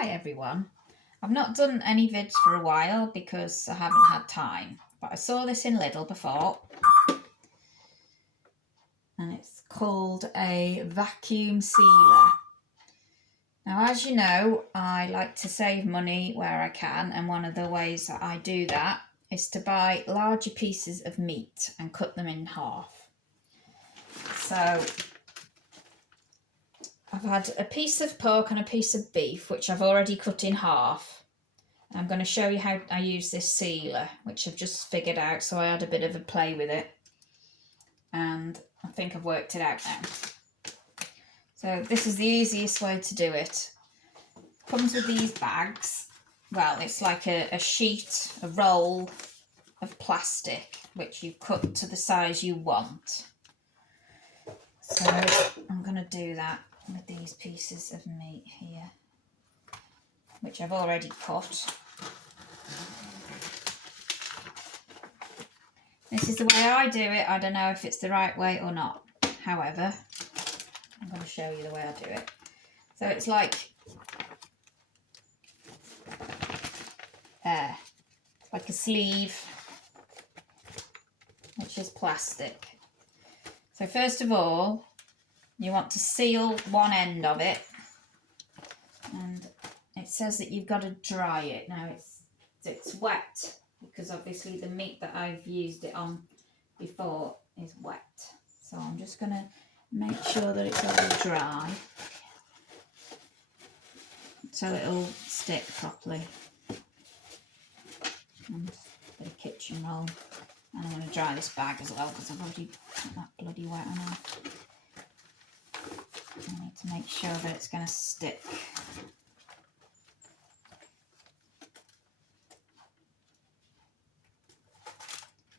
Hi everyone. I've not done any vids for a while because I haven't had time, but I saw this in Lidl before and it's called a vacuum sealer. Now, as you know, I like to save money where I can, and one of the ways that I do that is to buy larger pieces of meat and cut them in half. So I've had a piece of pork and a piece of beef, which I've already cut in half. I'm going to show you how I use this sealer, which I've just figured out, so I had a bit of a play with it. And I think I've worked it out now. So this is the easiest way to do it. Comes with these bags. Well, it's like a sheet, a roll of plastic, which you cut to the size you want. So I'm going to do that with these pieces of meat here, which I've already cut. This is the way I do it. I don't know if it's the right way or not. However, I'm going to show you the way I do it. So it's like it's like a sleeve, which is plastic. So first of all, you want to seal one end of it, and it says that you've got to dry it. Now it's wet because obviously the meat that I've used it on before is wet. So I'm just going to make sure that it's all dry so it'll stick properly. And a bit of kitchen roll. And I'm going to dry this bag as well because I've already got that bloody wet on it. I need to make sure that it's going to stick.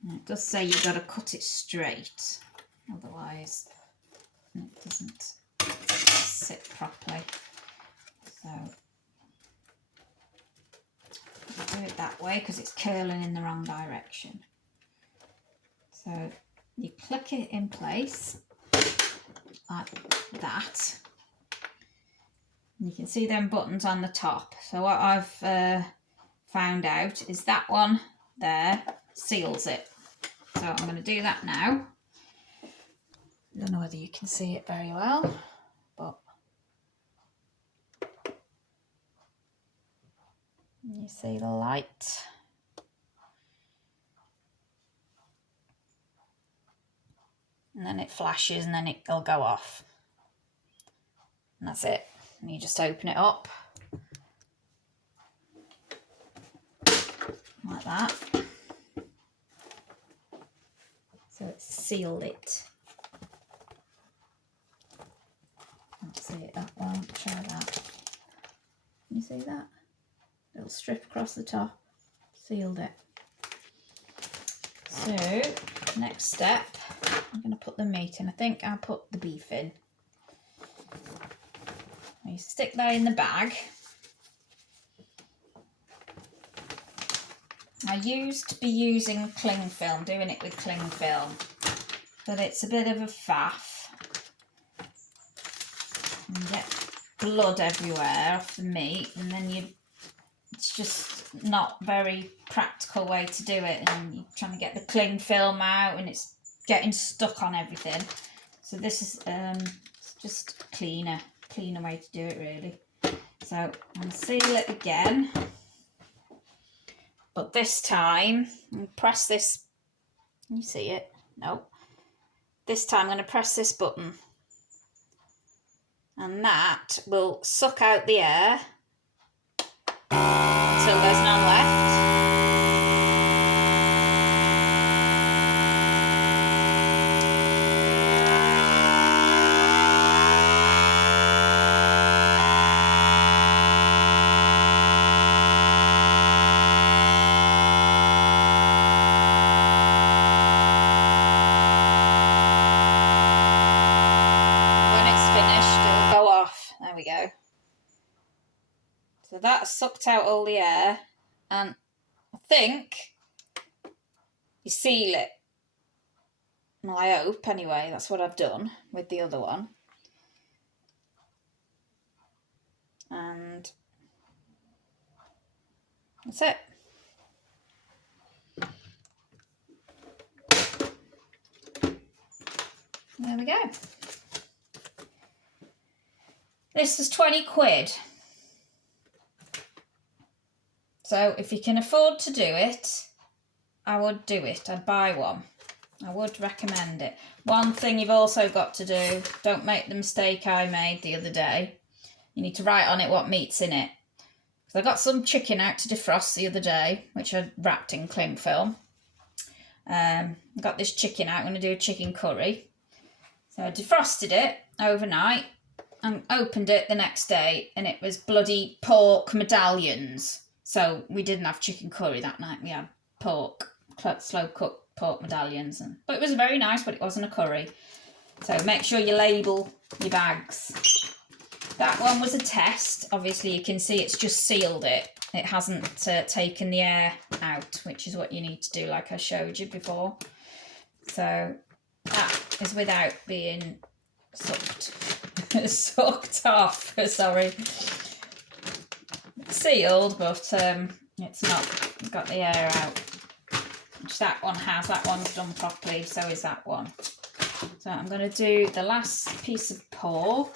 And it does say you've got to cut it straight, otherwise it doesn't sit properly. So do it that way because it's curling in the wrong direction. So you click it in place like that. You can see them buttons on the top. So what I've found out is that one there seals it. So I'm going to do that now. I don't know whether you can see it very well, but you see the light. And then it flashes and then it'll go off. And that's it. And you just open it up. Like that. So it's sealed it. Can't see it that well. Try that. Can you see that? Little strip across the top. Sealed it. So, next step, I'm going to put the meat in. I think I'll put the beef in. You stick that in the bag. I used to be using cling film, doing it with cling film, but it's a bit of a faff. You get blood everywhere off the meat, and then it's just not very practical way to do it, and you're trying to get the cling film out and it's getting stuck on everything. So this is just a cleaner way to do it, really. So I'm going to seal it again, but this time I'm going to press this. Can you see it? No. This time I'm going to press this button, and that will suck out the air until there's none left. There we go. So that sucked out all the air, and I think you seal it. Well, I hope anyway. That's what I've done with the other one. And That's it. There we go. This was 20 quid. So if you can afford to do it, I would do it. I'd buy one. I would recommend it. One thing you've also got to do, don't make the mistake I made the other day. You need to write on it what meat's in it. Because I got some chicken out to defrost the other day, which I wrapped in cling film. I got this chicken out. I'm going to do a chicken curry. So I defrosted it overnight and opened it the next day, and it was bloody pork medallions. So we didn't have chicken curry that night. We had pork, slow cooked pork medallions. But it was very nice, but it wasn't a curry. So make sure you label your bags. That one was a test. Obviously you can see it's just sealed it. It hasn't taken the air out, which is what you need to do, like I showed you before. So that is without being sucked off, sorry. It's sealed, but it's not got the air out. Which that one has. That one's done properly, so is that one. So I'm going to do the last piece of pork,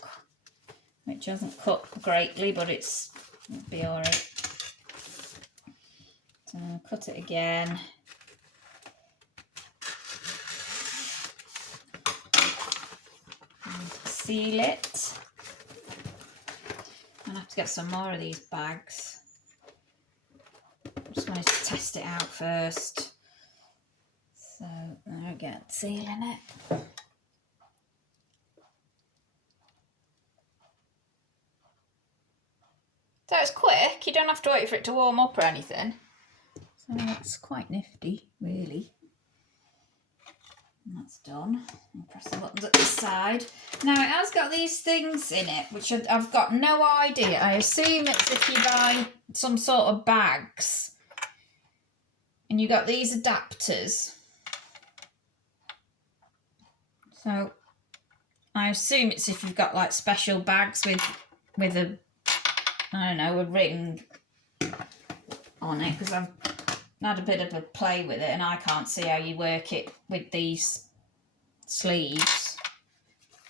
which hasn't cooked greatly, but it'll be alright. So I'll cut it again. And seal it. I'll have to get some more of these bags. I just wanted to test it out first. So there we go, sealing it. So it's quick, you don't have to wait for it to warm up or anything. So that's quite nifty, really. And that's done. I'll press the buttons at the side. Now it has got these things in it, which I've got no idea. I assume it's if you buy some sort of bags. And you got these adapters. So I assume it's if you've got like special bags with a, I don't know, a ring on it, because I've had a bit of a play with it and I can't see how you work it with these sleeves.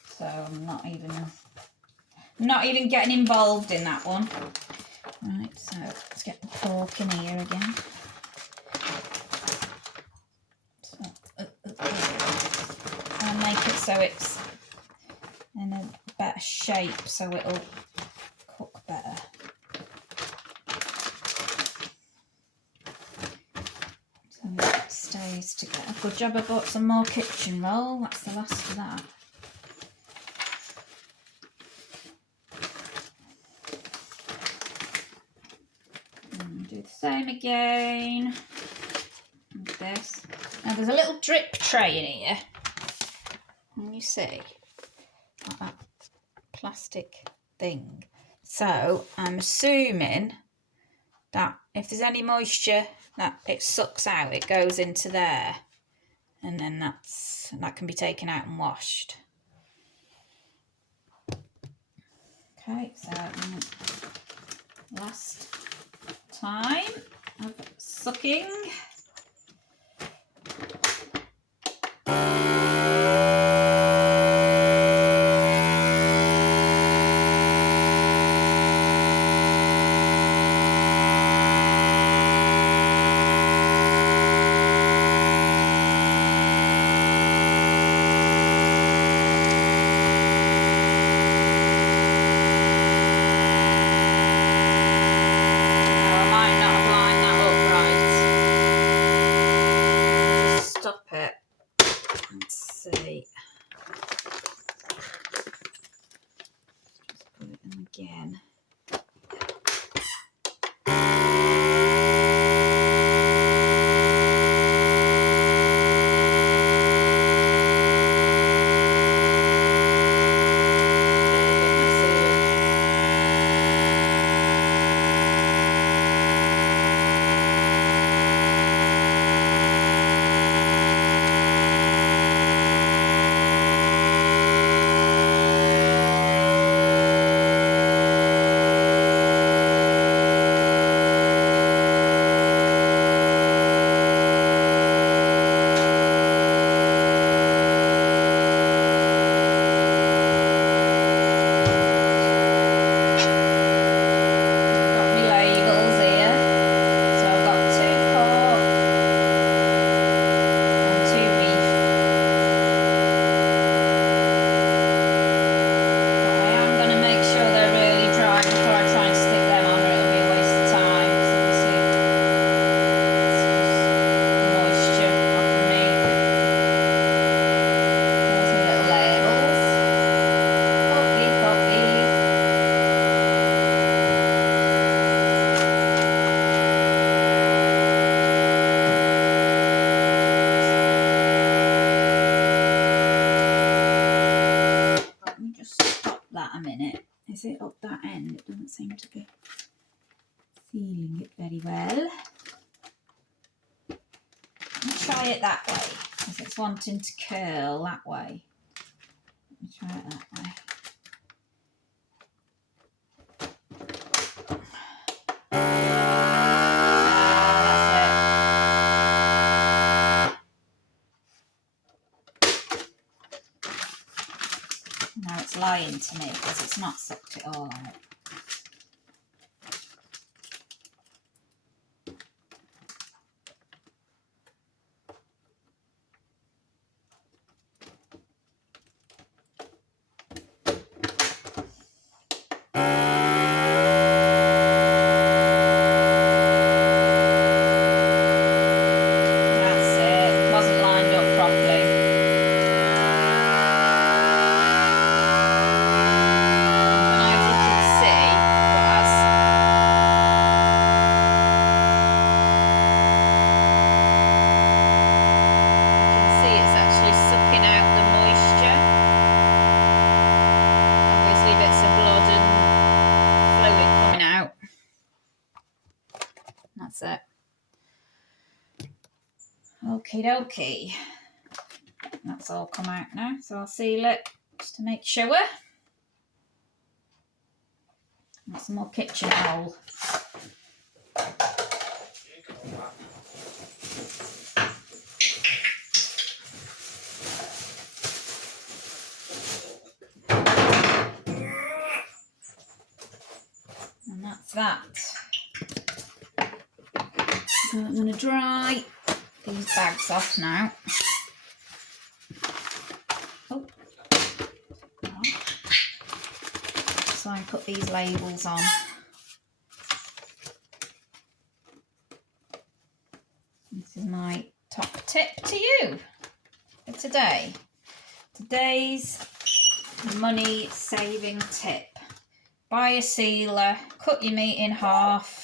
So I'm not even getting involved in that one. Right, so let's get the pork in here again. And make it so it's in a better shape so it'll cook better. So it stays together. Good job I bought some more kitchen roll. That's the last of that. And do the same again with this. Now there's a little drip tray in here. Can you see? Like that plastic thing. So I'm assuming that if there's any moisture that it sucks out, it goes into there, and then that can be taken out and washed. Okay, so last time of sucking. is it up that end? It doesn't seem to be sealing it very well. Let's try it that way, because it's wanting to curl that way. Let me try it that way. Now it's lying to me because it's not sucked it all out. That's it. Okie dokie. That's all come out now, so I'll seal it just to make sure. Got some more kitchen roll. And that's that. So I'm going to dry these bags off now. Oh. So I can put these labels on. This is my top tip to you for today. Today's money saving tip. Buy a sealer, cut your meat in half.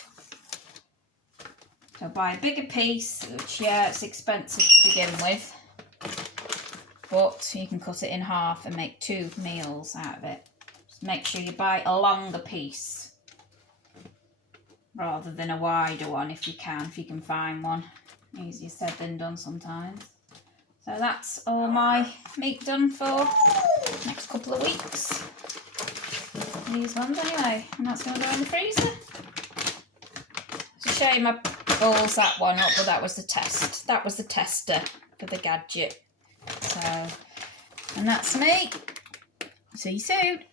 So buy a bigger piece, which yeah, it's expensive to begin with, but you can cut it in half and make 2 meals out of it. Just make sure you buy a longer piece rather than a wider one if you can find one. Easier said than done sometimes. So that's all my meat done for the next couple of weeks. These ones anyway, and that's going to go in the freezer. It's a shame I balls that one up, but that was the test. That was the tester for the gadget. So, and that's me. See you soon.